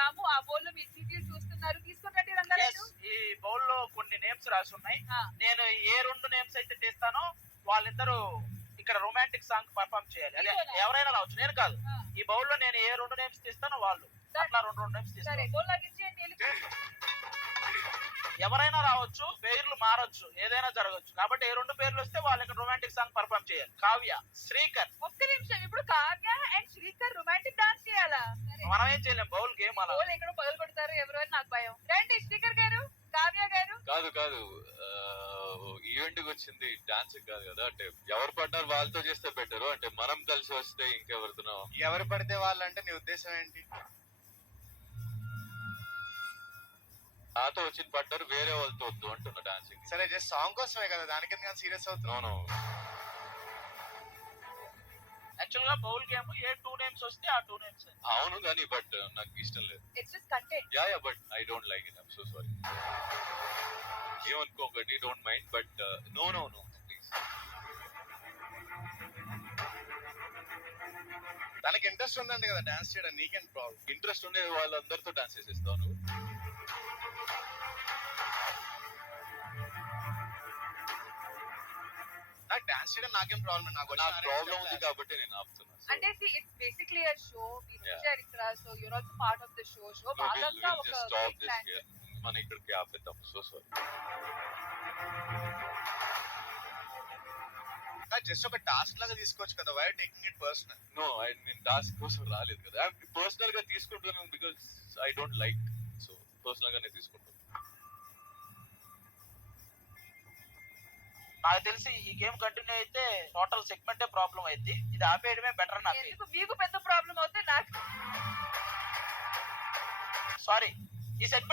ఉన్నాము. ఆ బౌల్ లో మీ చీటీలు చూస్తున్నారు. తీసుకున్నట్టు రంగారావు. ఈ బౌల్ లో కొన్ని నేమ్స్ రాసి ఉన్నాయి. నేను ఏ 2 నేమ్స్ అయితే తీస్తానో వాళ్ళిద్దరూ ఇక్కడ రొమాంటిక్ సాంగ్ పర్ఫామ్ చేయాలి. అదే ఎవరైనా రావచ్చు, నేను కాదు. ఈ బౌల్ లో నేను ఏ 2 నేమ్స్ తీస్తానో వాళ్ళు అట్లా 2 నేమ్స్ సరే, తీస్తాను. బౌల్ లాగిచ్చేయండి. ఎవరైనా రావచ్చు, పేర్లు మారొచ్చు, ఏదైనా జరగచ్చు. కాబట్టి ఏ 2 పేర్లు వస్తే వాళ్ళు ఇక్కడ రొమాంటిక్ సాంగ్ పర్ఫామ్ చేయాలి. కావ్య, శ్రీకర్. ఒక్క నిమిషం, ఇప్పుడు Kavya and Srikar romantic dance చేయాలా? మనం ఏం చేయలేం, బౌల్ గేమ్ అలా. బౌల్ ఎక్కడో పగలు కొడతారు ఎవరో అని నాకు భయం. రండి శ్రీకర్ గారు, కావ్య గారు. కాదు ఈవెంట్ కి వచ్చింది డాన్స్ కాదు కదా. అంటే ఎవరు పడ్డారు వాళ్ళతో చేస్తే బెటర్. అంటే మనం కలిసి వస్తే ఇంకెవరితో. ఎవరు పడితే వాళ్ళు అంటే నీ ఉద్దేశం ఏంటి? నాతో వచ్చిన పడ్డారు, వేరే వాళ్ళతో వద్దు అంటున్నా డాన్సింగ్. సరే, జస్ట్ సాంగ్ కోసమే కదా, దానికి ఎందుకు సీరియస్ అవుతున్నావు? యాక్చువల్ గా బౌల్ గేమ్ ఏ 2 నేమ్స్ వస్తే ఆ 2 నేమ్స్. అవును కానీ బట్ నాకు ఇష్టం లేదు. It's just content. Yeah but I don't like it. I'm so sorry. ఏమనుకోకండి, don't mind. But no please. తనకి ఇంట్రెస్ట్ ఉందండి కదా డాన్స్ చేయడం, నీకేం ప్రాబ్లం? ఇంట్రెస్ట్ ఉండే వాళ్ళందరితో డాన్స్ చేసేస్తాను. నాకు డాన్స్ చేయడం నాకేం ప్రాబ్లం? నాకు ప్రాబ్లం ఉంది కాబట్టి నేను ఆపుతున్నా. అంటే ఇట్స్ బేసిక్లీ అ షో. మీరు వచ్చారు ఇక్కడ, so your also part of the show. భాగంగా ఒక మన ఇక్కడికి ఆపేద్దాం. So sorry. జస్ట్ ఒక టాస్క్ లాగా తీసుకోవచ్చు కదా. Why taking it personal? No, నేను టాస్క్ కోసం రాలేదు కదా. పర్సనల్ గా తీసుకుంటున్నాను because I don't like. So personal గానే తీసుకుంటాను. నాకు తెలిసి ఈ గేమ్ కంటిన్యూ అయితే టోటల్ సెగ్మెంటే ప్రాబ్లం అయింది. ఇది ఆపేయడమే బెటర్. నాకు మీకు పెద్ద ప్రాబ్లం అవుతే నాకు సారీ, ఈ సెగ్మెంట్